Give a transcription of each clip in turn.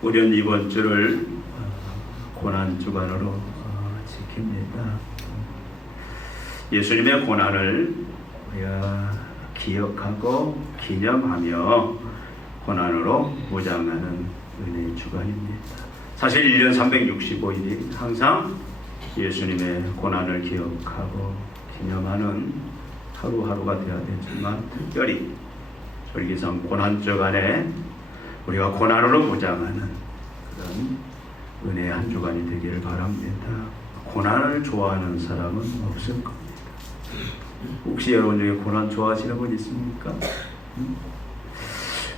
우리는 이번 주를 고난 주간으로 지킵니다. 예수님의 고난을 우리가 기억하고 기념하며 고난으로 무장하는 은혜의 주간입니다. 사실 1년 365일이 항상 예수님의 고난을 기억하고 기념하는 하루하루가 되어야 되지만, 특별히 절기상 고난 주간에 우리가 고난으로 무장하는 그런 은혜의 한 주간이 되기를 바랍니다. 고난을 좋아하는 사람은 없을 겁니다. 혹시 여러분 중에 고난 좋아하시는 분 있습니까?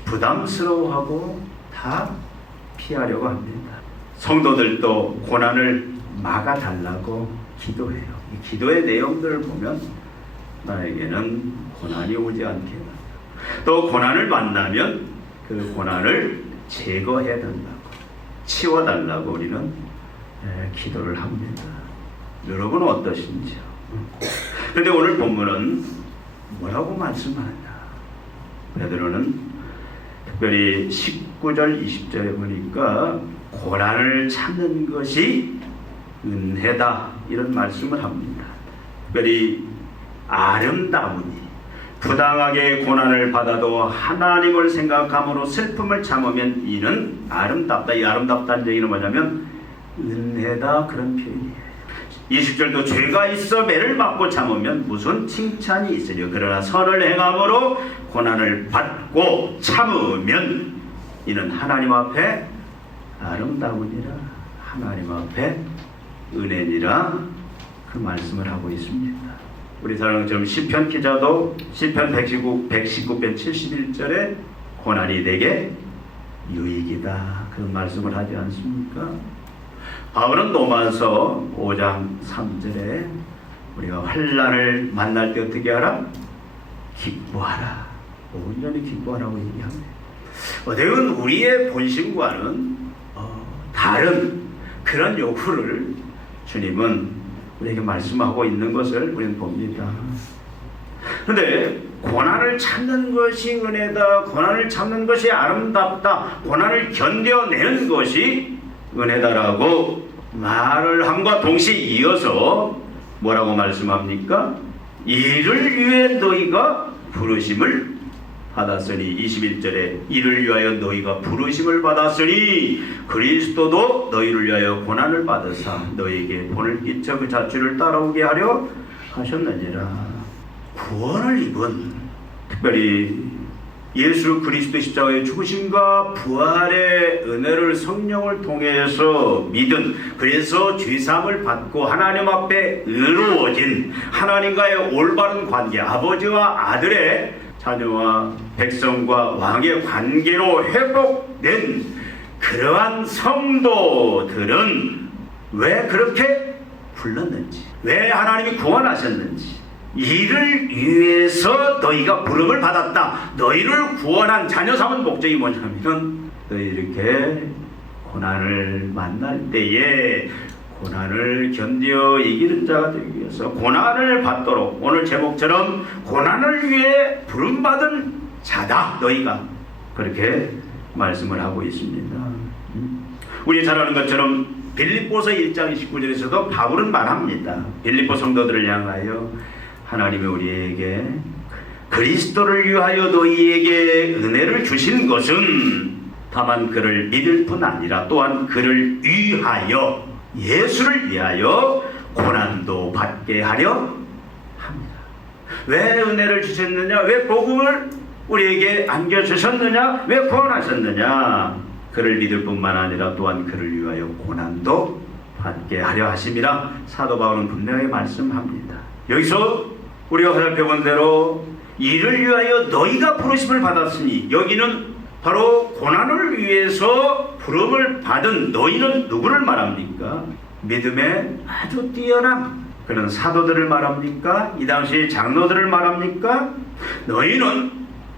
부담스러워하고 다 피하려고 합니다. 성도들도 고난을 막아달라고 기도해요. 이 기도의 내용들을 보면 나에게는 고난이 오지 않게, 또 고난을 만나면 그 고난을 제거해야 된다고, 치워달라고 우리는 기도를 합니다. 여러분은 어떠신지요? 그런데 오늘 본문은 뭐라고 말씀하느냐? 베드로는 특별히 19절 20절에 보니까 고난을 참는 것이 은혜다, 이런 말씀을 합니다. 특별히 아름다우니, 부당하게 고난을 받아도 하나님을 생각함으로 슬픔을 참으면 이는 아름답다. 이 아름답다는 얘기는 뭐냐면 은혜다, 그런 표현이에요. 20절도 죄가 있어 매를 받고 참으면 무슨 칭찬이 있으려. 그러나 선을 행함으로 고난을 받고 참으면 이는 하나님 앞에 아름다우니라, 하나님 앞에 은혜니라, 그 말씀을 하고 있습니다. 우리 사랑처럼 시편 기자도 시편 119편 71절에 고난이 내게 유익이다, 그런 말씀을 하지 않습니까? 바울은 로마서 5장 3절에 우리가 환난을 만날 때 어떻게 하라? 기뻐하라, 온전히 기뻐하라고 얘기합니다. 어떻게 우리의 본심과는 다른 그런 요구를 주님은 우리에게 말씀하고 있는 것을 우리는 봅니다. 그런데 고난을 참는 것이 은혜다, 고난을 참는 것이 아름답다, 고난을 견뎌내는 것이 은혜다라고 말을 함과 동시에 이어서 뭐라고 말씀합니까? 이를 위해 너희가 부르심을 받았으니, 21절에 이를 위하여 너희가 부르심을 받았으니 그리스도도 너희를 위하여 고난을 받으사 너희에게 본을 끼쳐 그 자취를 따라오게 하려 하셨느니라. 구원을 입은, 특별히 예수 그리스도 십자가의 죽으심과 부활의 은혜를 성령을 통해서 믿은, 그래서 죄사함을 받고 하나님 앞에 의로워진, 하나님과의 올바른 관계, 아버지와 아들의, 자녀와 백성과 왕의 관계로 회복된 그러한 성도들은 왜 그렇게 불렀는지, 왜 하나님이 구원하셨는지, 이를 위해서 너희가 부름을 받았다. 너희를 구원한 자녀 삼은 목적이 뭐냐면, 너희 이렇게 고난을 만날 때에 고난을 견뎌 이기는 자가 되기 위해서 고난을 받도록, 오늘 제목처럼 고난을 위해 부름받은 자다 너희가, 그렇게 말씀을 하고 있습니다. 우리 잘 아는 것처럼 빌립보서 1장 19절에서도 바울은 말합니다. 빌립보 성도들을 향하여 하나님이 우리에게 그리스도를 위하여 너희에게 은혜를 주신 것은 다만 그를 믿을 뿐 아니라 또한 그를 위하여, 예수를 위하여 고난도 받게 하려 합니다. 왜 은혜를 주셨느냐? 왜 복음을 우리에게 안겨주셨느냐? 왜 구원하셨느냐? 그를 믿을 뿐만 아니라 또한 그를 위하여 고난도 받게 하려 하심이라 사도 바울은 분명히 말씀합니다. 여기서 우리가 살펴본 대로 이를 위하여 너희가 부르심을 받았으니, 여기는 바로 고난을 위해서 부름을 받은 너희는 누구를 말합니까? 믿음에 아주 뛰어난 그런 사도들을 말합니까? 이 당시 장로들을 말합니까? 너희는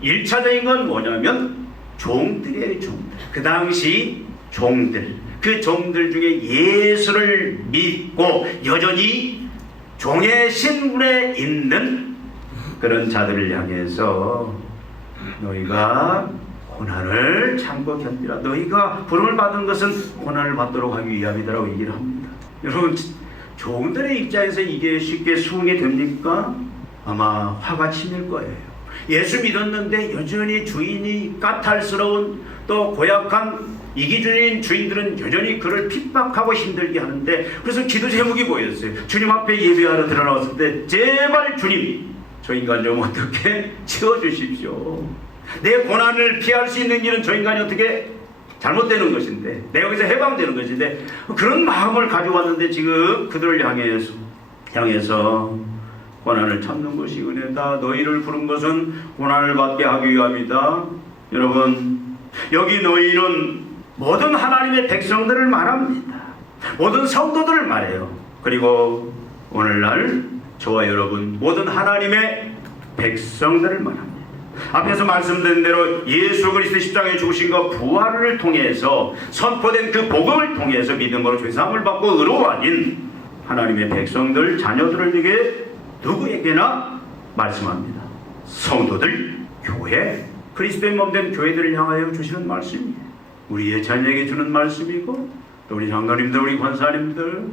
1차적인 건 뭐냐면 종들이에요, 종들. 그 당시 종들, 그 종들 중에 예수를 믿고 여전히 종의 신분에 있는 그런 자들을 향해서 너희가 고난을 참고 견디라. 너희가 부름을 받은 것은 고난을 받도록 하기 위함이다라고 얘기를 합니다. 여러분, 종들의 입장에서 이게 쉽게 수긍이 됩니까? 아마 화가 치밀 거예요. 예수 믿었는데 여전히 주인이 까탈스러운 또 고약한 이기주의인 주인들은 여전히 그를 핍박하고 힘들게 하는데, 그래서 기도 제목이 뭐였어요? 주님 앞에 예배하러 들어나왔을 때 제발 주님 저 인간 좀 어떻게 치워주십시오. 내 고난을 피할 수 있는 길은 저 인간이 어떻게 잘못되는 것인데, 내가 여기서 해방되는 것인데, 그런 마음을 가지고 왔는데 지금 그들을 향해서 고난을 참는 것이 은혜다. 너희를 부른 것은 고난을 받게 하기 위함이다. 여러분, 여기 너희는 모든 하나님의 백성들을 말합니다. 모든 성도들을 말해요. 그리고 오늘날 저와 여러분 모든 하나님의 백성들을 말합니다. 앞에서 말씀드린 대로 예수 그리스도 십자가에 죽으신과 부활을 통해서 선포된 그 복음을 통해서 믿음으로 죄사함을 받고 의로 아닌 하나님의 백성들, 자녀들을 위해 누구에게나 말씀합니다. 성도들, 교회, 그리스도의 몸된 교회들을 향하여 주시는 말씀이에요. 우리의 자녀에게 주는 말씀이고, 또 우리 장로님들, 우리 권사님들,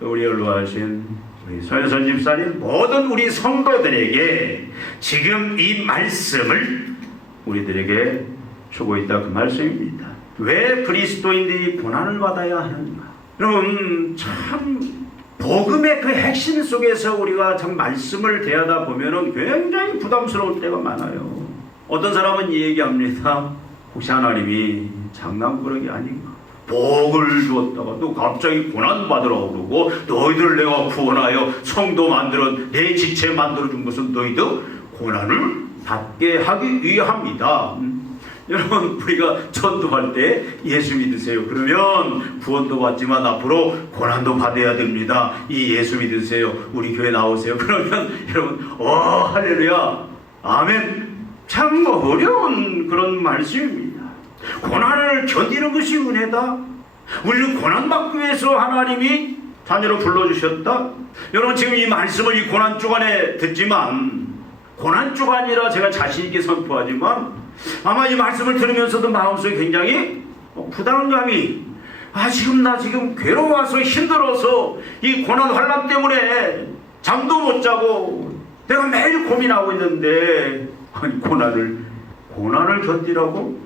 또 우리 연로하신 우리 서현선 집사님, 모든 우리 성도들에게 지금 이 말씀을 우리들에게 주고 있다, 그 말씀입니다. 왜 그리스도인들이 고난을 받아야 하는가? 여러분, 참 복음의 그 핵심 속에서 우리가 참 말씀을 대하다 보면은 굉장히 부담스러울 때가 많아요. 어떤 사람은 이 얘기합니다. 혹시 하나님이 장난꾸러기 아닌가? 복을 주었다가 또 갑자기 고난 받으라고 그러고, 너희들 내가 구원하여 성도 만들어 내 지체 만들어준 것은 너희들 고난을 받게 하기 위함이다. 여러분, 우리가 전도할 때 예수 믿으세요 그러면 구원도 받지만 앞으로 고난도 받아야 됩니다. 이 예수 믿으세요, 우리 교회 나오세요 그러면 여러분 할렐루야 아멘. 참 어려운 그런 말씀입니다. 고난을 견디는 것이 은혜다. 우리는 고난받기 위해서 하나님이 자녀로 불러주셨다. 여러분, 지금 이 말씀을 이 고난 주간에 듣지만, 고난 주간이라 제가 자신있게 선포하지만 아마 이 말씀을 들으면서도 마음속에 굉장히 부담감이, 나 지금 괴로워서 힘들어서 이 고난 환난 때문에 잠도 못 자고 내가 매일 고민하고 있는데, 아니 고난을 견디라고?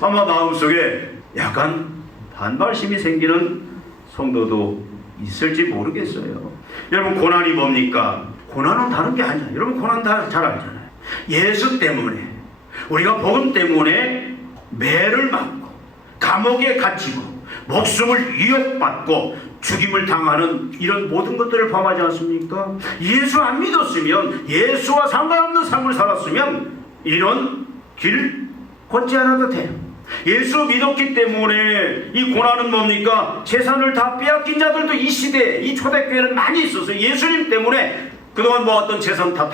아마 마음속에 약간 반발심이 생기는 성도도 있을지 모르겠어요. 여러분, 고난이 뭡니까? 고난은 다른 게 아니야. 여러분, 고난 다 잘 알잖아요. 예수 때문에, 우리가 복음 때문에 매를 맞고 감옥에 갇히고 목숨을 위협받고 죽임을 당하는 이런 모든 것들을 범하지 않습니까? 예수 안 믿었으면, 예수와 상관없는 삶을 살았으면 이런 길 걷지 않아도 돼요. 예수 믿었기 때문에 이 고난은 뭡니까? 재산을 다 빼앗긴 자들도 이 시대에, 이 초대교회는 많이 있었어요. 예수님 때문에 그동안 모았던 재산 다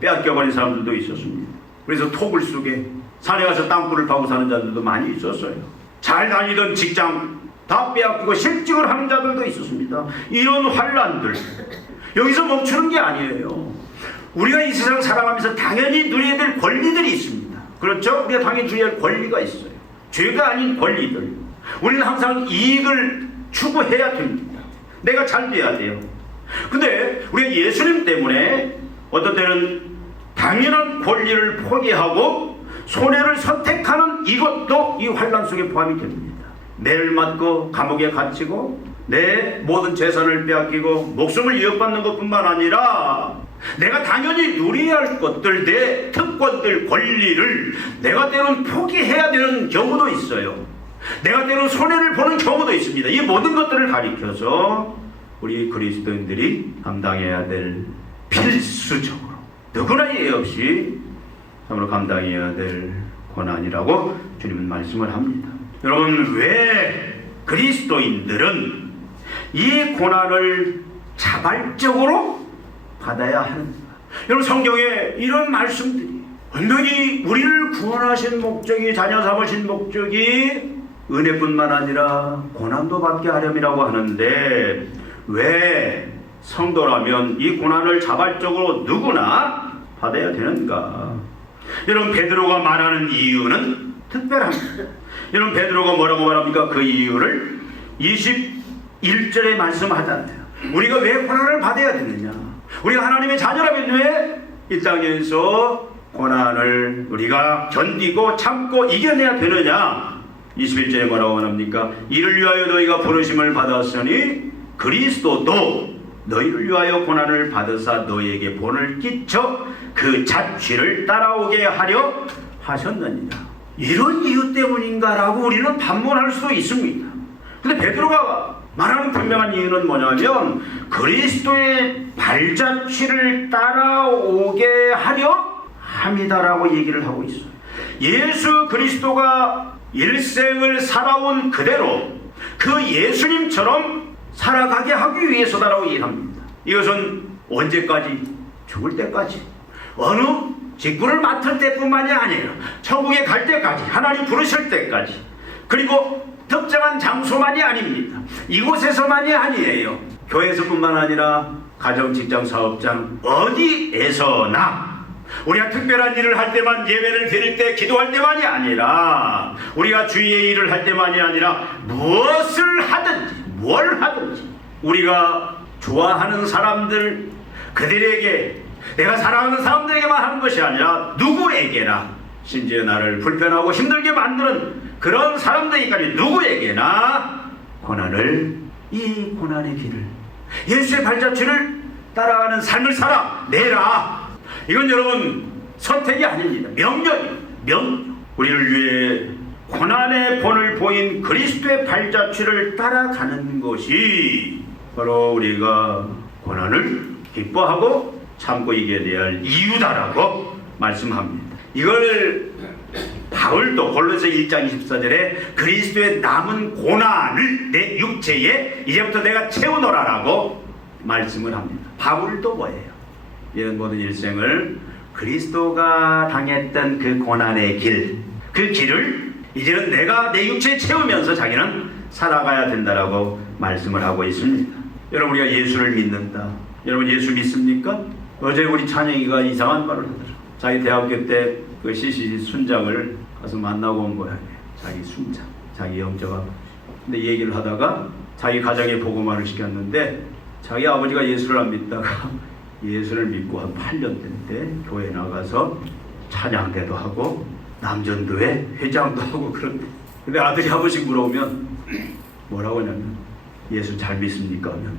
빼앗겨버린 사람들도 있었습니다. 그래서 토굴 속에 산에 가서 땅굴을 파고 사는 자들도 많이 있었어요. 잘 다니던 직장 다 빼앗기고 실직을 하는 자들도 있었습니다. 이런 환난들, 여기서 멈추는 게 아니에요. 우리가 이 세상 살아가면서 당연히 누려야 될 권리들이 있습니다. 그렇죠? 우리가 당연히 누려야 할 권리가 있어요. 죄가 아닌 권리들. 우리는 항상 이익을 추구해야 됩니다. 내가 잘 돼야 돼요. 근데 우리가 예수님 때문에 어떤 때는 당연한 권리를 포기하고 손해를 선택하는 이것도 이 환난 속에 포함이 됩니다. 매를 맞고 감옥에 갇히고 내 모든 재산을 빼앗기고 목숨을 위협받는 것뿐만 아니라 내가 당연히 누려야 할 것들, 내 특권들, 권리를 내가 때로는 포기해야 되는 경우도 있어요. 내가 때로는 손해를 보는 경우도 있습니다. 이 모든 것들을 가리켜서 우리 그리스도인들이 감당해야 될, 필수적으로 누구나 예외 없이 참으로 감당해야 될 고난이라고 주님은 말씀을 합니다. 여러분, 왜 그리스도인들은 이 고난을 자발적으로 받아야 하는가? 여러분, 성경에 이런 말씀들이 분명히 우리를 구원하신 목적이, 자녀 삼으신 목적이 은혜뿐만 아니라 고난도 받게 하렴이라고 하는데, 왜 성도라면 이 고난을 자발적으로 누구나 받아야 되는가? 여러분, 베드로가 말하는 이유는 특별합니다. 여러분 베드로가 뭐라고 말합니까? 그 이유를 21절에 말씀하잖아요. 우리가 왜 고난을 받아야 되느냐? 우리가 하나님의 자녀라면 왜 이 땅에서 고난을 우리가 견디고 참고 이겨내야 되느냐? 21절에 뭐라고 말합니까? 이를 위하여 너희가 부르심을 받았으니 그리스도도 너희를 위하여 고난을 받으사 너희에게 본을 끼쳐 그 자취를 따라오게 하려 하셨느니라. 이런 이유 때문인가라고 우리는 반문할 수도 있습니다. 근데 베드로가 말하는 분명한 이유는 뭐냐면 그리스도의 발자취를 따라오게 하려 함이다라고 얘기를 하고 있어요. 예수 그리스도가 일생을 살아온 그대로 그 예수님처럼 살아가게 하기 위해서다라고 얘기합니다. 이것은 언제까지? 죽을 때까지. 어느 직분을 맡을 때뿐만이 아니에요. 천국에 갈 때까지, 하나님 부르실 때까지. 그리고 특정한 장소만이 아닙니다. 이곳에서만이 아니에요. 교회에서뿐만 아니라 가정, 직장, 사업장 어디에서나 우리가 특별한 일을 할 때만, 예배를 드릴 때, 기도할 때만이 아니라 우리가 주의 일을 할 때만이 아니라 무엇을 하든지 뭘 하든지 우리가 좋아하는 사람들, 그들에게, 내가 사랑하는 사람들에게만 하는 것이 아니라 누구에게나, 심지어 나를 불편하고 힘들게 만드는 그런 사람들에게까지 누구에게나 이 고난의 길을, 예수의 발자취를 따라가는 삶을 살아내라. 이건 여러분 선택이 아닙니다. 명령. 우리를 위해 고난의 본을 보인 그리스도의 발자취를 따라가는 것이 바로 우리가 고난을 기뻐하고 참고 이겨내야 할 이유다라고 말씀합니다. 이걸 바울도 골로새 1장 24절에 그리스도의 남은 고난을 내 육체에 이제부터 내가 채우노라라고 말씀을 합니다. 바울도 뭐예요? 이런 모든 일생을 그리스도가 당했던 그 고난의 길, 그 길을 이제는 내가 내 육체에 채우면서 자기는 살아가야 된다라고 말씀을 하고 있습니다. 여러분, 우리가 예수를 믿는다. 여러분 예수 믿습니까? 어제 우리 찬영이가 이상한 말을 하더라. 자기 대학교 때 그 CCC 순장을 가서 만나고 온 거야. 자기 순장, 자기 영적 아버지. 근데 얘기를 하다가 자기 가정에 복음화를 시켰는데 자기 아버지가 예수를 안 믿다가 예수를 믿고 한 8년 됐는데 교회 나가서 찬양대도 하고 남전도회 회장도 하고 그런데, 근데 아들이 한 번씩 물어보면 뭐라고 하냐면 예수 잘 믿습니까? 하면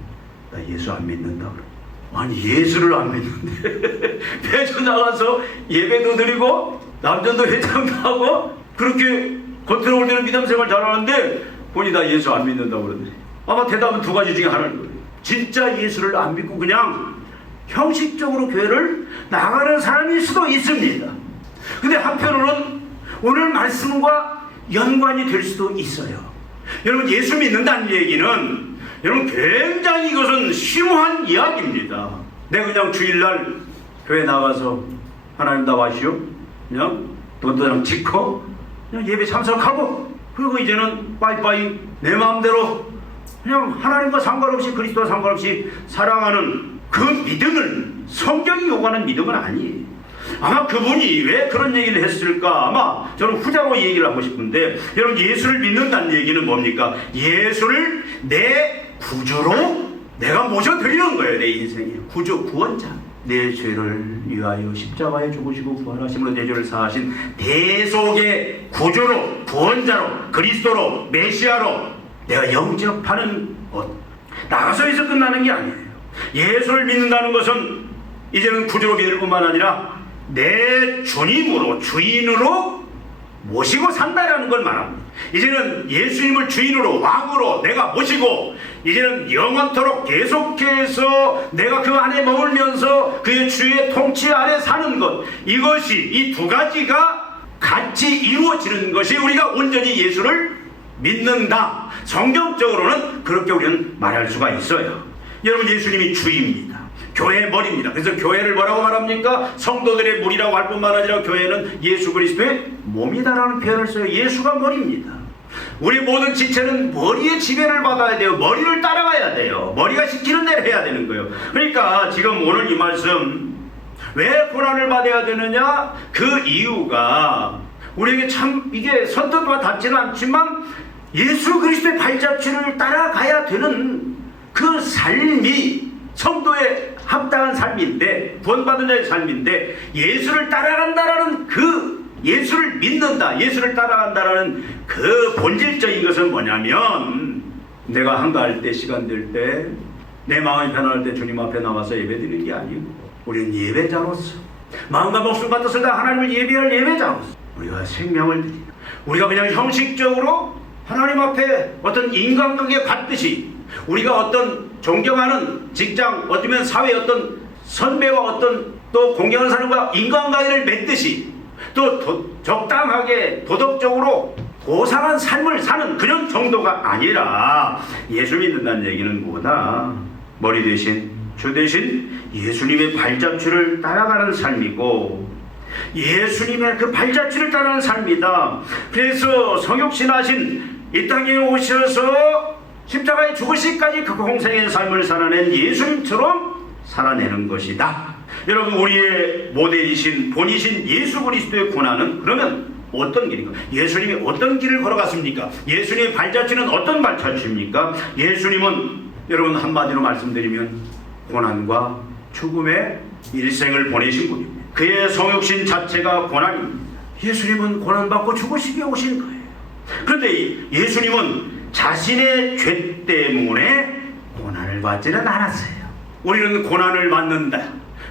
나 예수 안 믿는다 그래. 아니 예수를 안 믿는데 매주 나가서 예배도 드리고 남전도 회장도 하고 그렇게 겉으로 올 때는 믿음생활 잘하는데 본인이 다 예수 안 믿는다고 그러더니 아마 대답은 두 가지 중에 하나일 거예요. 진짜 예수를 안 믿고 그냥 형식적으로 교회를 나가는 사람일 수도 있습니다. 근데 한편으로는 오늘 말씀과 연관이 될 수도 있어요. 여러분 예수 믿는다는 얘기는 여러분 굉장히 이것은 심오한 이야기입니다. 내가 그냥 주일날 교회 나가서 하나님 다 와시오, 그냥 돈도장 찍고 그냥 예배 참석하고 그리고 이제는 빠이빠이 내 마음대로 그냥 하나님과 상관없이 그리스도와 상관없이 살아가는 그 믿음은 성경이 요구하는 믿음은 아니에요. 아마 그분이 왜 그런 얘기를 했을까? 아마 저는 후자로 얘기를 하고 싶은데, 여러분 예수를 믿는다는 얘기는 뭡니까? 예수를 내 구주로 내가 모셔드리는 거예요. 내 인생의 구주, 구원자. 내 죄를 위하여 십자가에 죽으시고 부활하심으로 내 죄를 사하신 대속의 구주로, 구원자로, 그리스도로, 메시아로 내가 영접하는 것, 나가서에서 끝나는 게 아니에요. 예수를 믿는다는 것은 이제는 구주로 믿을 뿐만 아니라 내 주님으로, 주인으로 모시고 산다라는 걸 말합니다. 이제는 예수님을 주인으로, 왕으로 내가 모시고 이제는 영원토록 계속해서 내가 그 안에 머물면서 그의 주의 통치 아래 사는 것, 이것이 이 두 가지가 같이 이루어지는 것이 우리가 온전히 예수를 믿는다. 성경적으로는 그렇게 우리는 말할 수가 있어요. 여러분 예수님이 주입니다. 교회의 머리입니다. 그래서 교회를 뭐라고 말합니까? 성도들의 무리라고 할 뿐만 아니라 교회는 예수 그리스도의 몸이다라는 표현을 써요. 예수가 머리입니다. 우리 모든 지체는 머리의 지배를 받아야 돼요. 머리를 따라가야 돼요. 머리가 시키는 대로 해야 되는 거예요. 그러니까 지금 오늘 이 말씀, 왜 고난을 받아야 되느냐? 그 이유가 우리에게 참 이게 선뜻 와 닿지는 않지만 예수 그리스도의 발자취를 따라가야 되는 그 삶이 성도의 합당한 삶인데, 구원받은 자의 삶인데, 예수를 따라간다라는 그 예수를 믿는다, 예수를 따라간다라는 그 본질적인 것은 뭐냐면, 내가 한가할 때, 시간 될 때, 내 마음이 편안할 때 주님 앞에 나와서 예배드리는 게 아니고, 우리는 예배자로서 마음과 목숨 받아서 다 하나님을 예배할 예배자로서 우리가 생명을 드리고, 우리가 그냥 형식적으로 하나님 앞에 어떤 인간관계 갖듯이, 우리가 어떤 존경하는 직장, 어쩌면 사회 어떤 선배와 어떤 또 공경하는 사람과 인간관계를 맺듯이, 또 적당하게 도덕적으로 고상한 삶을 사는 그런 정도가 아니라, 예수 믿는다는 얘기는 뭐다? 머리 대신 주 대신 예수님의 발자취를 따라가는 삶이고, 예수님의 그 발자취를 따라가는 삶이다. 그래서 성육신하신 이 땅에 오셔서 십자가에 죽으시기까지 그 공생의 삶을 살아낸 예수님처럼 살아내는 것이다. 여러분, 우리의 모델이신 본이신 예수 그리스도의 고난은 그러면 어떤 길인가? 예수님이 어떤 길을 걸어갔습니까? 예수님의 발자취는 어떤 발자취입니까? 예수님은 여러분 한마디로 말씀드리면 고난과 죽음의 일생을 보내신 분입니다. 그의 성육신 자체가 고난입니다. 예수님은 고난받고 죽으시게 오신 거예요. 그런데 예수님은 자신의 죄 때문에 고난을 받지는 않았어요. 우리는 고난을 받는다.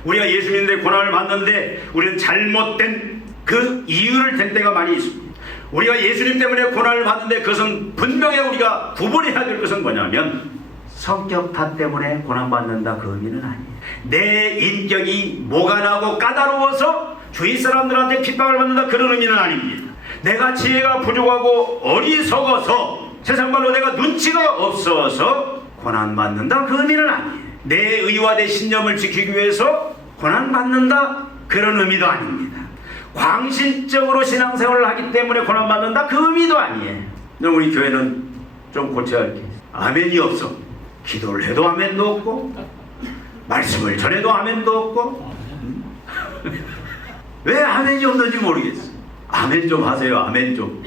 우리가 예수 믿는데 고난을 받는데 우리는 잘못된 그 이유를 댈 때가 많이 있습니다. 우리가 예수님 때문에 고난을 받는데 그것은 분명히 우리가 구분해야 될 것은 뭐냐면, 성격 탓 때문에 고난받는다 그 의미는 아니에요. 내 인격이 모간하고 까다로워서 주위 사람들한테 핍박을 받는다 그런 의미는 아닙니다. 내가 지혜가 부족하고 어리석어서, 세상 말로 내가 눈치가 없어서 고난받는다 그 의미는 아니에요. 내 의와 내 신념을 지키기 위해서 고난받는다 그런 의미도 아닙니다. 광신적으로 신앙생활을 하기 때문에 고난받는다 그 의미도 아니에요. 우리 교회는 좀 고쳐야 할 게 있어요. 아멘이 없어. 기도를 해도 아멘도 없고, 말씀을 전해도 아멘도 없고, 왜 아멘이 없는지 모르겠어. 아멘 좀 하세요. 아멘 좀.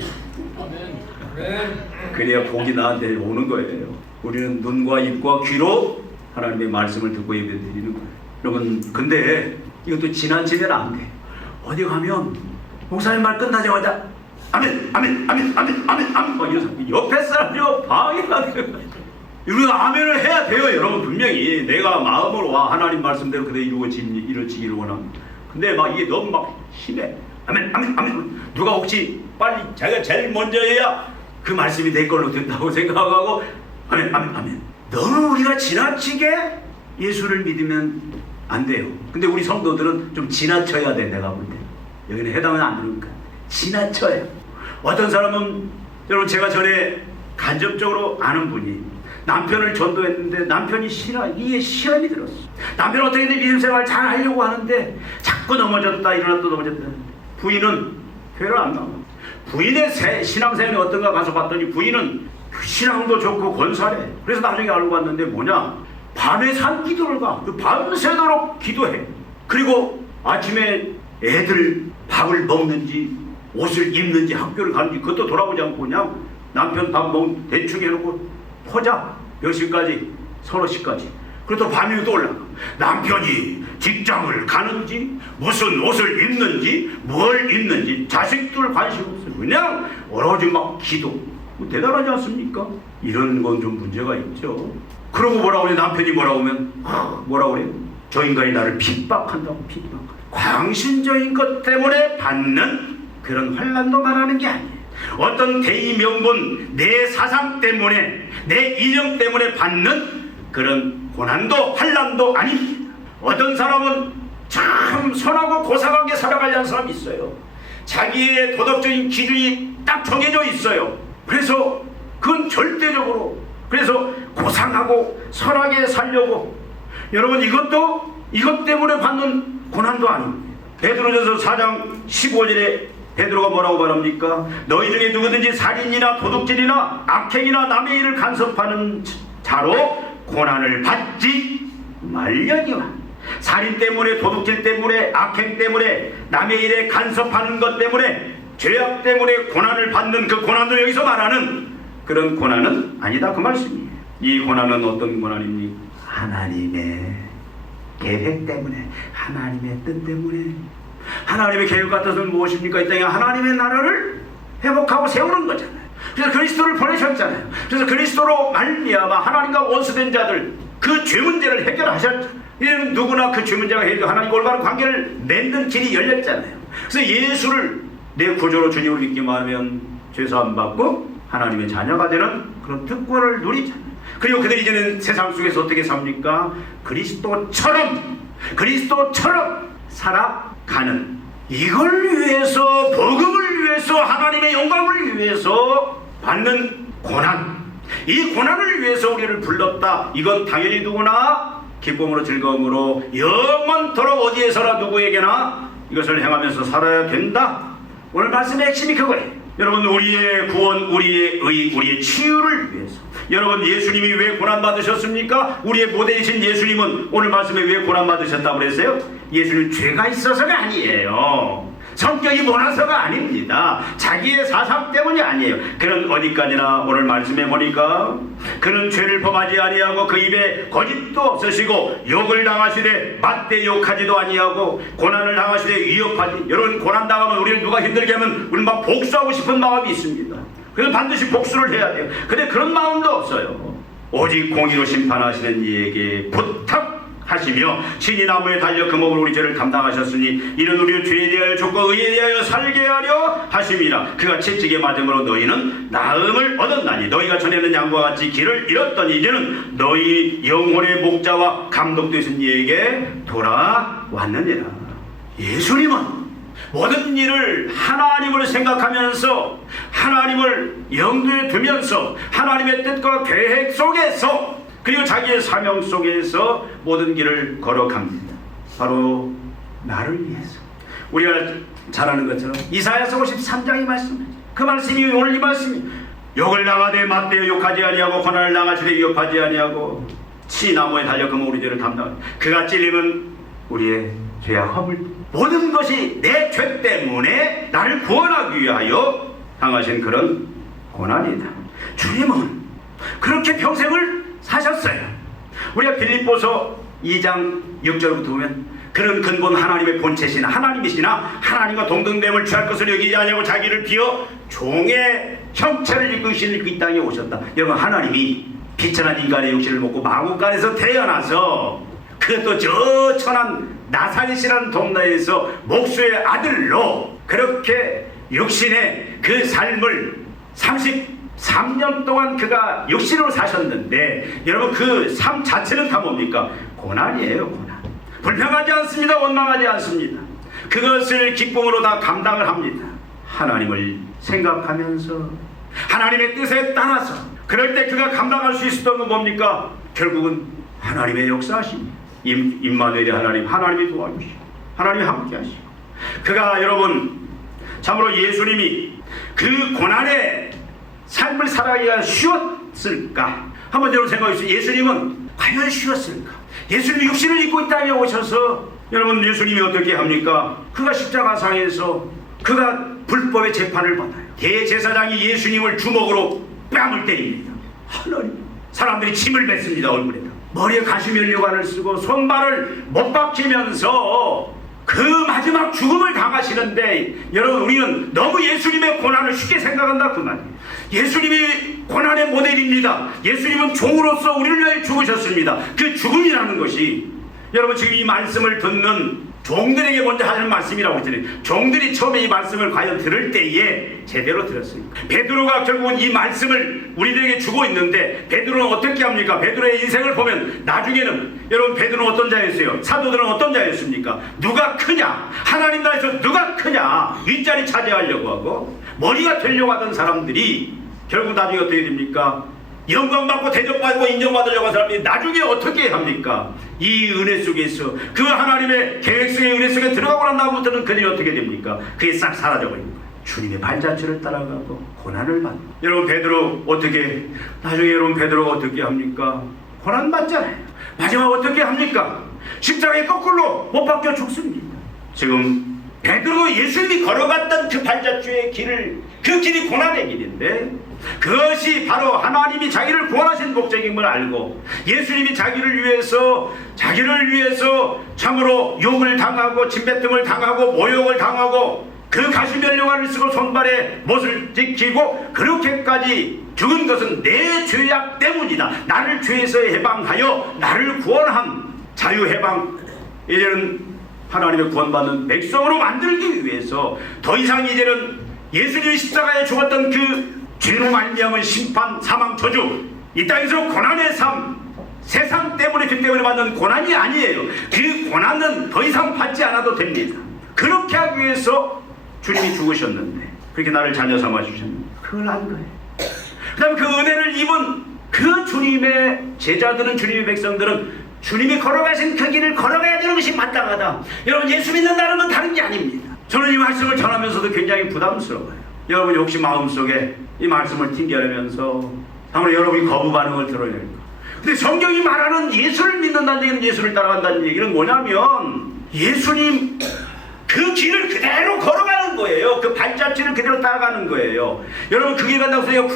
그래야 복이 나한테 오는 거예요. 우리는 눈과 입과 귀로 하나님의 말씀을 듣고 예배드리는 거예요. 여러분, 근데 이것도 지나치면 안 돼. 어디 가면 목사님 말 끝나자마자 아멘, 아멘, 아멘, 아멘, 아멘, 아멘. 옆에 사람이 방해가 돼요. 우리가 아멘을 해야 돼요. 여러분, 분명히 내가 마음으로 와 하나님 말씀대로 그대로 이루어지기를 원합니다. 근데 막 이게 너무 막 심해. 아멘, 아멘, 아멘. 누가 혹시 빨리 자기가 제일 먼저 해야 그 말씀이 내 걸로 된다고 생각하고 아멘, 아멘, 아멘. 너무 우리가 지나치게 예수를 믿으면 안 돼요. 근데 우리 성도들은 좀 지나쳐야 돼. 내가 볼 때 여기는 해당은 안 되니까 지나쳐요. 어떤 사람은, 여러분, 제가 전에 간접적으로 아는 분이 남편을 전도했는데 남편이 이게 시험이 들었어. 남편 어떻게든 믿음 생활 잘 하려고 하는데 자꾸 넘어졌다 일어났다 넘어졌다. 부인은 교회를 안 나와. 부인의 신앙생활이 어떤가 가서 봤더니 부인은 신앙도 좋고 권사래. 그래서 나중에 알고 봤는데 뭐냐, 밤에 산기도를 가. 밤새도록 기도해. 그리고 아침에 애들 밥을 먹는지 옷을 입는지 학교를 가는지 그것도 돌아보지 않고 그냥 남편 밥 대충 해놓고 포자. 몇 시까지? 서너 시까지. 그리고 또 밤에 또 올라가. 남편이 직장을 가는지 무슨 옷을 입는지 뭘 입는지 자식들 관심 없어요. 그냥 오로지 막 기도. 대단하지 않습니까? 이런 건 좀 문제가 있죠. 그러고 뭐라고 그래? 남편이 뭐라고 하면 뭐라고 그래? 저 인간이 나를 핍박한다고. 광신적인 것 때문에 받는 그런 환난도 말하는 게 아니에요. 어떤 대의 명분, 내 사상 때문에, 내 이념 때문에 받는 그런 고난도 환난도 아닙니다. 어떤 사람은 참 선하고 고상하게 살아가려는 사람이 있어요. 자기의 도덕적인 기준이 딱 정해져 있어요. 그래서 그건 절대적으로, 그래서 고상하고 선하게 살려고. 여러분, 이것 때문에 받는 고난도 아닙니다. 베드로전서 4장 15절에 베드로가 뭐라고 말합니까? 너희 중에 누구든지 살인이나 도둑질이나 악행이나 남의 일을 간섭하는 자로 고난을 받지 말려니와. 살인 때문에, 도둑질 때문에, 악행 때문에, 남의 일에 간섭하는 것 때문에 죄악 때문에 고난을 받는 그 고난도 여기서 말하는 그런 고난은 아니다, 그 말씀이에요. 이 고난은 어떤 고난입니까? 하나님의 계획 때문에, 하나님의 뜻 때문에. 하나님의 계획 같은 것은 무엇입니까? 이 땅에 하나님의 나라를 회복하고 세우는 거잖아요. 그래서 그리스도를 보내셨잖아요. 그래서 그리스도로 말미암아 하나님과 원수된 자들 그 죄 문제를 해결하셨죠. 이제는 누구나 그 죄 문제가 해결되고 하나님과 올바른 관계를 맺는 길이 열렸잖아요. 그래서 예수를 내 구조로 주님으로 믿기만 하면 죄사함 받고 하나님의 자녀가 되는 그런 특권을 누리잖아요. 그리고 그들이 이제는 세상 속에서 어떻게 삽니까? 그리스도처럼 살아가는, 이걸 위해서, 복음을 위해서, 하나님의 영광을 위해서 받는 고난, 이 고난을 위해서 우리를 불렀다. 이건 당연히 누구나 기쁨으로 즐거움으로 영원토록 어디에서나 누구에게나 이것을 행하면서 살아야 된다. 오늘 말씀의 핵심이 그거예요. 여러분, 우리의 구원, 우리의 의, 우리의 치유를 위해서. 여러분, 예수님이 왜 고난받으셨습니까? 우리의 모델이신 예수님은 오늘 말씀에 왜 고난받으셨다고 그랬어요? 예수님 죄가 있어서가 아니에요. 성격이 못나서가 아닙니다. 자기의 사상 때문이 아니에요. 그는 어디까지나 오늘 말씀해 보니까 그는 죄를 범하지 아니하고 그 입에 거짓도 없으시고 욕을 당하시되 맞대 욕하지도 아니하고 고난을 당하시되 위협하지. 여러분, 고난 당하면 우리를 누가 힘들게 하면 우리는 막 복수하고 싶은 마음이 있습니다. 그래서 반드시 복수를 해야 돼요. 근데 그런 마음도 없어요. 오직 공의로 심판하시는 이에게 부탁하시며 친히 나무에 달려 그 몸으로 우리 죄를 담당하셨으니 이는 우리를 죄에 대하여 죽고 의에 대하여 살게 하려 하심이라. 그가 채찍에 맞음으로 너희는 나음을 얻었나니 너희가 전에는 양과 같이 길을 잃었더니 이제는 너희 영혼의 목자와 감독되신 이에게 돌아왔느니라. 예수님은 모든 일을 하나님을 생각하면서 하나님을 염두에 두면서 하나님의 뜻과 계획 속에서 그리고 자기의 사명 속에서 모든 길을 걸어갑니다. 바로 나를 위해서. 우리가 잘 아는 것처럼 이사야서 53장의 말씀, 그 말씀이 오늘 이 말씀이 욕을 당하되 맞대어 욕하지 아니하고 고난을 당하시되 위협하지 아니하고 치 나무에 달려 그 몸으로 죄를 담당하니 그가 찔림은 우리의 죄와 허물, 모든 것이 내 죄 때문에 나를 구원하기 위하여 당하신 그런 고난이다. 주님은 그렇게 평생을 사셨어요. 우리가 빌립보서 2장 6절부터 보면 그는 근본 하나님의 본체시나 하나님이시나 하나님과 동등됨을 취할 것을 여기지 아니하고 자기를 비어 종의 형체를 입고 이 땅에 오셨다. 여러분, 하나님이 비천한 인간의 육신을 먹고 마구간에서 태어나서 그것도 저 천한 나사렛이라는 동네에서 목수의 아들로 그렇게 육신의 그 삶을 33년 동안 그가 육신으로 사셨는데, 여러분, 그 삶 자체는 다 뭡니까? 고난이에요. 고난. 불평하지 않습니다. 원망하지 않습니다. 그것을 기쁨으로 다 감당을 합니다. 하나님을 생각하면서 하나님의 뜻에 따라서. 그럴 때 그가 감당할 수 있었던 건 뭡니까? 결국은 하나님의 역사하십니다. 임마누엘의 하나님, 하나님이 도와주시고 하나님이 함께 하시고. 그가, 여러분, 참으로 예수님이 그 고난의 삶을 살아가기가 쉬웠을까? 한번 여러분 생각해 보세요. 예수님은 과연 쉬웠을까? 예수님이 육신을 입고 이 땅에 오셔서, 여러분, 예수님이 어떻게 합니까? 그가 십자가상에서 그가 불법의 재판을 받아요. 대제사장이 예수님을 주먹으로 뺨을 때립니다. 하나님, 사람들이 침을 뱉습니다. 얼굴에다. 머리에 가시면류관을 쓰고 손발을 못 박히면서 그 마지막 죽음을 당하시는데, 여러분, 우리는 너무 예수님의 고난을 쉽게 생각한다, 그 말이에요. 예수님이 고난의 모델입니다. 예수님은 종으로서 우리를 위해 죽으셨습니다. 그 죽음이라는 것이, 여러분, 지금 이 말씀을 듣는 종들에게 먼저 하는 말씀이라고 했잖아요. 종들이 처음에 이 말씀을 과연 들을 때에 제대로 들었습니다. 베드로가 결국은 이 말씀을 우리들에게 주고 있는데, 베드로는 어떻게 합니까? 베드로의 인생을 보면 나중에는, 여러분, 베드로는 어떤 자였어요? 사도들은 어떤 자였습니까? 누가 크냐? 하나님 나라에서 누가 크냐? 윗자리 차지하려고 하고 머리가 되려고 하던 사람들이 결국 나중에 어떻게 됩니까? 영광받고 대접받고 인정받으려고 하는 사람들이 나중에 어떻게 합니까? 이 은혜 속에서, 그 하나님의 계획 속의 은혜 속에 들어가고 난 다음부터는 그들이 어떻게 됩니까? 그게 싹 사라져버립니다. 주님의 발자취를 따라가고 고난을 받고. 여러분, 베드로 어떻게, 나중에 여러분 베드로가 어떻게 합니까? 고난 받잖아요. 마지막 어떻게 합니까? 십자가에 거꾸로 못 박혀 죽습니다. 지금 베드로 예수님이 걸어갔던 그 발자취의 길을, 그 길이 고난의 길인데 그것이 바로 하나님이 자기를 구원하신 목적임을 알고 예수님이 자기를 위해서 참으로 욕을 당하고 침뱉음을 당하고 모욕을 당하고 그 가시면류관을 쓰고 손발에 못을 찍히고 그렇게까지 죽은 것은 내 죄악 때문이다. 나를 죄에서 해방하여 나를 구원한 자유해방, 이제는 하나님의 구원받는 백성으로 만들기 위해서 더 이상 이제는 예수님이 십자가에 죽었던 그 죄로 말미암은 심판, 사망, 저주, 이 땅에서 고난의 삶, 세상 때문에 죄 때문에 받는 고난이 아니에요. 그 고난은 더 이상 받지 않아도 됩니다. 그렇게 하기 위해서 주님이 죽으셨는데 그렇게 나를 자녀 삼아 주셨는데 그걸 안 거예요. 그 다음에 그 은혜를 입은 그 주님의 제자들은, 주님의 백성들은 주님이 걸어가신 그 길을 걸어가야 되는 것이 마땅하다. 여러분, 예수 믿는 나라는 다른 게 아닙니다. 저는 이 말씀을 전하면서도 굉장히 부담스러워요. 여러분이 혹시 마음속에 이 말씀을 튕겨내면서 아무래도 여러분이 거부 반응을 들어야 할까. 근데 성경이 말하는 예수를 믿는다는 얘기는, 예수를 따라간다는 얘기는 뭐냐면 예수님 그 길을 그대로 걸어가는 거예요. 그 발자취를 그대로 따라가는 거예요. 여러분, 그 길 간다고 해서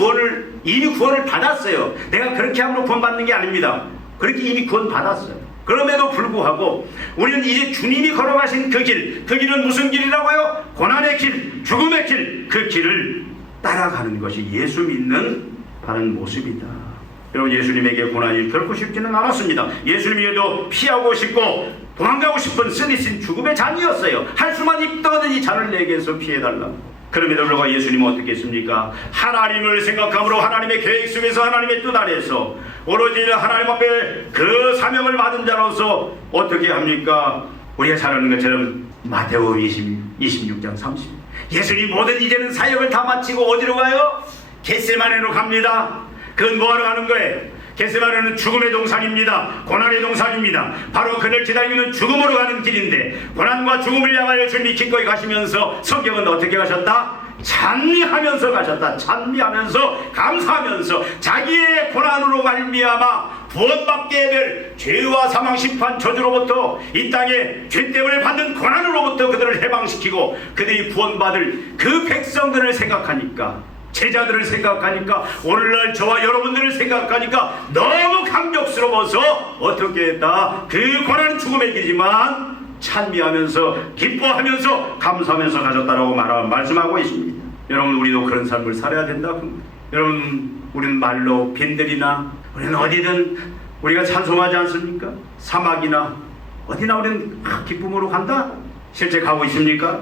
이미 구원을 받았어요. 내가 그렇게 함으로 구원받는 게 아닙니다. 그렇게 이미 구원 받았어요. 그럼에도 불구하고 우리는 이제 주님이 걸어가신 그 길은 무슨 길이라고요? 고난의 길, 죽음의 길, 그 길을 따라가는 것이 예수 믿는 바른 모습이다. 여러분, 예수님에게 고난이 결코 쉽지는 않았습니다. 예수님에게도 피하고 싶고 도망가고 싶은 쓰디쓴 죽음의 잔이었어요. 할 수만 있던 이 잔을 내게서 피해달라고. 그럼에도 불구하고 예수님은 어떻게 했습니까? 하나님을 생각함으로 하나님의 계획 속에서, 하나님의 뜻 아래서 오로지 하나님 앞에 그 사명을 받은 자로서 어떻게 합니까? 우리가 잘 아는 것처럼 마태복음 26장 30, 예수님 모든 이제는 사역을 다 마치고 어디로 가요? 겟세마네로 갑니다. 그건 뭐하러 가는 거예요? 겟세마네는 죽음의 동산입니다. 고난의 동산입니다. 바로 그를 기다리고 있는 죽음으로 가는 길인데, 고난과 죽음을 향하여 주님이 기꺼이 가시면서 성경은 어떻게 가셨다? 찬미하면서 가셨다. 찬미하면서, 감사하면서 자기의 고난으로 말미암아 구원받게 될 죄와 사망, 심판, 저주로부터, 이 땅에 죄 때문에 받는 고난으로부터 그들을 해방시키고 그들이 구원받을 그 백성들을 생각하니까, 제자들을 생각하니까, 오늘날 저와 여러분들을 생각하니까 너무 감격스러워서 어떻게 했다? 그 고난은 죽음의 길이지만 찬미하면서, 기뻐하면서, 감사하면서 가졌다라고 말씀하고 있습니다. 여러분, 우리도 그런 삶을 살아야 된다. 여러분, 우리는 말로 빈들이나 우리는 어디든 우리가 찬송하지 않습니까? 사막이나 어디나 우리는 기쁨으로 간다. 실제 가고 있습니까?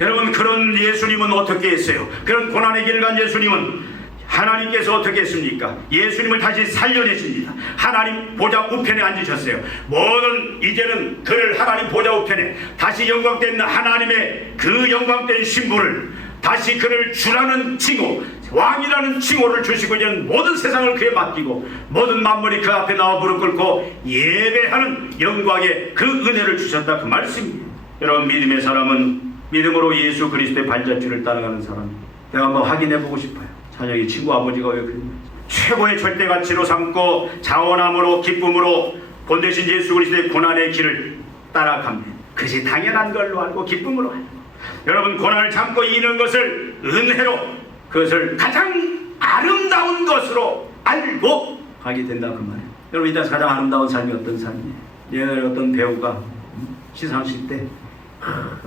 여러분, 그런 예수님은 어떻게 했어요? 그런 고난의 길을 간 예수님은 하나님께서 어떻게 했습니까? 예수님을 다시 살려내십니다. 하나님 보좌 우편에 앉으셨어요. 모든 이제는 그를 하나님 보좌 우편에 다시 영광된 하나님의 그 영광된 신분을, 다시 그를 주라는 칭호, 왕이라는 칭호를 주시고 이제는 모든 세상을 그에 맡기고 모든 만물이 그 앞에 나와 무릎 꿇고 예배하는 영광의 그 은혜를 주셨다, 그 말씀이에요. 여러분, 믿음의 사람은 믿음으로 예수 그리스도의 발자취를 따라가는 사람. 내가 한번 확인해보고 싶어요. 자녀의 친구 아버지가 왜 그랬는지. 최고의 절대 가치로 삼고 자원함으로, 기쁨으로 본되신 예수 그리스도의 고난의 길을 따라갑니다. 그것이 당연한 걸로 알고 기쁨으로 알고, 여러분, 고난을 참고 이기는 것을 은혜로, 그것을 가장 아름다운 것으로 알고 가게 된다, 그 말이에요. 여러분, 이 땅에서 가장 아름다운 삶이 어떤 삶이에요? 옛날에 어떤 배우가 시상식 때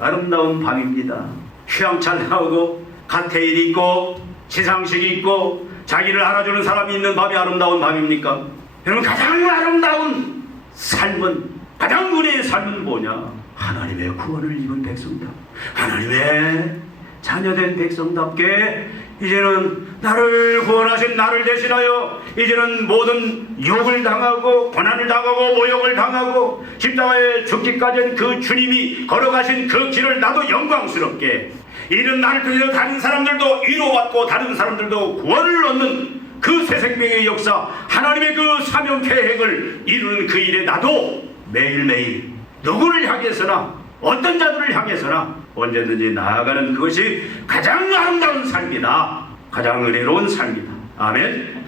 아름다운 밤입니다. 휴양찬 나오고 칵테일 있고 시상식 있고 자기를 알아주는 사람이 있는 밤이 아름다운 밤입니까? 여러분, 가장 아름다운 삶은, 가장 은혜의 삶은 뭐냐? 하나님의 구원을 입은 백성답, 하나님의 자녀된 백성답게 이제는 나를 구원하신 나를 대신하여 이제는 모든 욕을 당하고 고난을 당하고 모욕을 당하고 십자가에 죽기까지는 그 주님이 걸어가신 그 길을 나도 영광스럽게, 이런 나를 통해서 다른 사람들도 위로받고 다른 사람들도 구원을 얻는 그 새 생명의 역사, 하나님의 그 사명 계획을 이루는 그 일에 나도 매일매일 누구를 향해서나 어떤 자들을 향해서나 언제든지 나아가는 그것이 가장 아름다운 삶이다. 가장 은혜로운 삶이다. 아멘.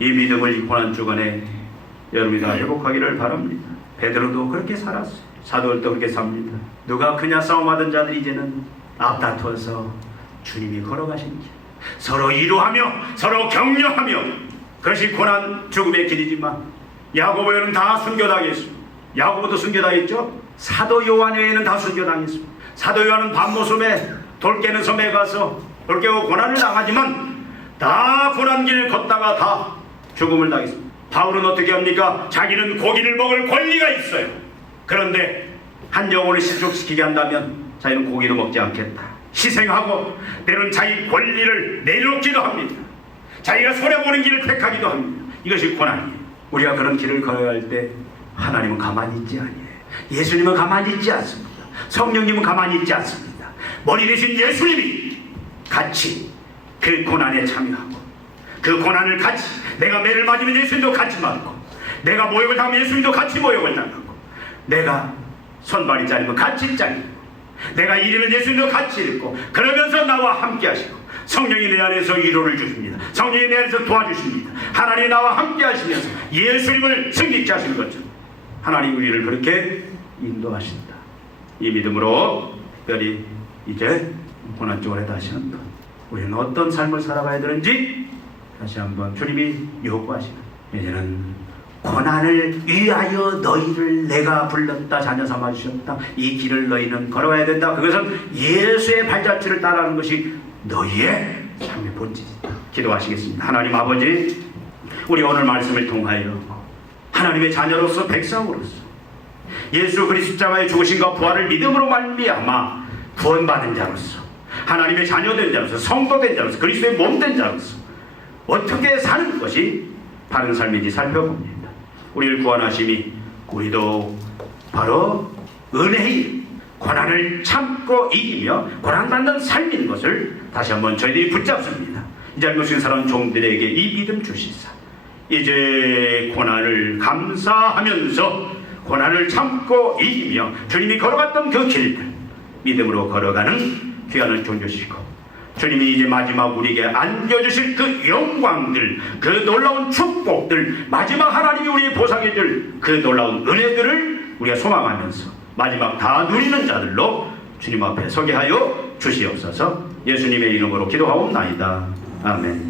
이 믿음을 이 고난 주간에 여러분이 다 회복하기를 바랍니다. 베드로도 그렇게 살았어요. 사도들도 그렇게 삽니다. 누가 그냐 싸움하던 자들이 이제는 앞다투어서 주님이 걸어가신 길, 서로 위로하며 서로 격려하며, 그것이 고난 죽음의 길이지만 야고보에는 다 순교당했습니다. 야고보도 순교당했죠. 사도 요한에는 다 순교당했습니다. 사도 요한은 밤모섬에 돌 깨는 섬에 가서 돌 깨고 고난을 당하지만 다 고난길을 걷다가 다 죽음을 당했습니다. 바울은 어떻게 합니까? 자기는 고기를 먹을 권리가 있어요. 그런데 한 영혼을 실족시키게 한다면 자기는 고기도 먹지 않겠다, 희생하고 때로는 자기 권리를 내려놓기도 합니다. 자기가 손해보는 길을 택하기도 합니다. 이것이 고난이에요. 우리가 그런 길을 걸어갈 때 하나님은 가만히 있지 아니에요. 예수님은 가만히 있지 않습니다. 성령님은 가만히 있지 않습니다. 머리 대신 예수님이 같이 그 고난에 참여하고, 그 고난을 같이, 내가 매를 맞으면 예수님도 같이 맞고, 내가 모욕을 당하면 예수님도 같이 모욕을 당하고, 내가 손발이 잘리면 같이 잘리고, 내가 잃으면 예수님도 같이 잃고, 그러면서 나와 함께 하시고, 성령이 내 안에서 위로를 주십니다. 성령이 내 안에서 도와주십니다. 하나님이 나와 함께 하시면서 예수님을 승리케 하시는 거죠. 하나님 우리를 그렇게 인도하신다. 이 믿음으로 특별히 이제 고난 쪽으로 다시 한번 우리는 어떤 삶을 살아가야 되는지 다시 한번 주님이 요구하시는, 이제는 고난을 위하여 너희를 내가 불렀다, 자녀 삼아 주셨다, 이 길을 너희는 걸어가야 된다. 그것은 예수의 발자취를 따라하는 것이 너희의 삶의 본질이다. 기도하시겠습니다. 하나님 아버지, 우리 오늘 말씀을 통하여 하나님의 자녀로서, 백성으로서 예수 그리스도 십자가의 죽으심과 부활을 믿음으로 말미암아 구원받은 자로서, 하나님의 자녀된 자로서, 성도된 자로서, 그리스도의 몸된 자로서 어떻게 사는 것이 바른 삶인지 살펴봅니다. 우리를 구원하심이 우리도 바로 은혜의 고난을 참고 이기며 고난받는 삶인 것을 다시 한번 저희들이 붙잡습니다. 이 자리에 오신 사람 종들에게 이 믿음 주시사, 이제 고난을 감사하면서 고난을 참고 이기며 주님이 걸어갔던 그 길들 믿음으로 걸어가는 귀한 종 주시고, 주님이 이제 마지막 우리에게 안겨주실 그 영광들, 그 놀라운 축복들, 마지막 하나님이 우리에게 보상해줄 그 놀라운 은혜들을 우리가 소망하면서 마지막 다 누리는 자들로 주님 앞에 서게 하여 주시옵소서. 예수님의 이름으로 기도하옵나이다. 아멘.